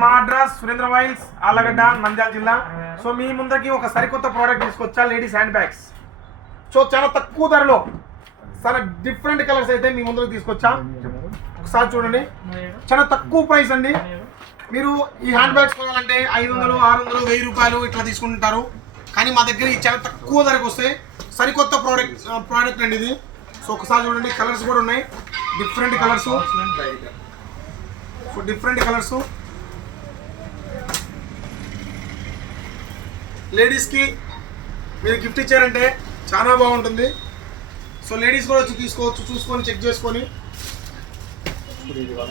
మాడ్రాస్ సురేంద్ర వైల్స్ ఆలగడ్డ నంద్యాల జిల్లా సో మీ ముందరికి ఒక సరికొత్త ప్రోడక్ట్ తీసుకొచ్చా? లేడీస్ హ్యాండ్ బ్యాగ్స్ సో చాలా తక్కువ ధరలో చాలా డిఫరెంట్ కలర్స్ అయితే మీ ముందరికి తీసుకొచ్చా? ఒకసారి చూడండి. చాలా తక్కువ ప్రైస్ అండి. మీరు ఈ హ్యాండ్ బ్యాగ్స్ కొనాలంటే ఐదు వందలు ఆరు వందలు వెయ్యి రూపాయలు ఇట్లా తీసుకుంటారు. కానీ మా దగ్గర ఇది చాలా తక్కువ ధరకు వస్తాయి సరికొత్త ప్రోడక్ట్ ప్రోడక్ట్ అండి ఇది. సో ఒకసారి చూడండి. కలర్స్ కూడా ఉన్నాయి. Different colours so different colours లేడీస్కి మీరు గిఫ్ట్ ఇచ్చారంటే చాలా బాగుంటుంది. సో లేడీస్ కూడా వచ్చి తీసుకోవచ్చు చూసుకొని చెక్ చేసుకొని.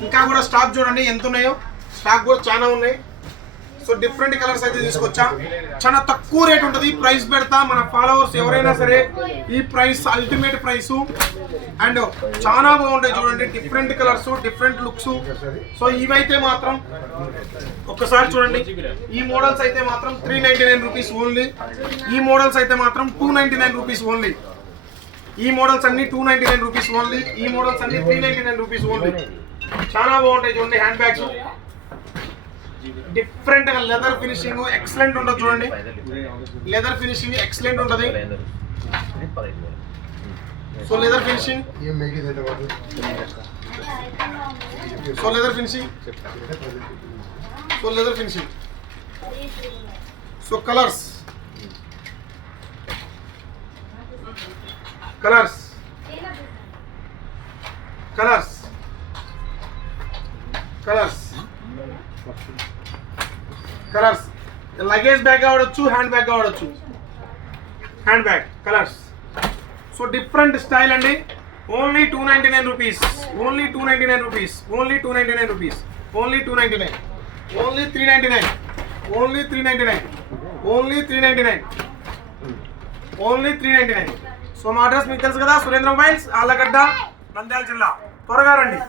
ఇంకా కూడా స్టాక్ చూడండి ఎంత ఉన్నాయో. స్టాక్ కూడా చాలా ఉన్నాయి. సో డిఫరెంట్ కలర్స్ అయితే తీసుకొచ్చా. చాలా తక్కువ రేట్ ఉంటుంది. ప్రైస్ పెడతా. మన ఫాలోవర్స్ ఎవరైనా సరే ఈ ప్రైస్ అల్టిమేట్ ప్రైస్ అండ్ చాలా బాగుంటాయి చూడండి. Different colours different looks so ఇవైతే మాత్రం ఒక్కసారి చూడండి. ఈ మోడల్స్ అయితే మాత్రం three ninety nine rupees only ఈ మోడల్స్ అయితే మాత్రం two ninety nine rupees only ఈ మోడల్స్ అన్ని two ninety nine rupees only ఈ మోడల్స్ అన్ని three ninety nine rupees only చాలా బాగుంటాయి చూడండి హ్యాండ్ బ్యాగ్స్ డిఫరెంట్గా లెదర్ ఫినిషింగ్ ఎక్సలెంట్ ఉంటుంది చూడండి. లెదర్ ఫినిషింగ్ ఎక్సలెంట్ ఉంటుంది. So leather finishing so leather finishing so leather finishing so colours colours colours colours colours luggage bag కావడచ్చు hand bag కావడచ్చు hand bag colours so different style అండి. Only two ninety nine rupees only two ninety nine rupees only two ninety nine rupees only two ninety nine only three ninety nine only three ninety nine only three ninety nine only three ninety nine so మా address మీకు తెలుసు కదా Surendra mobiles Allagadda Nandyal జిల్లా. త్వరగా రండి.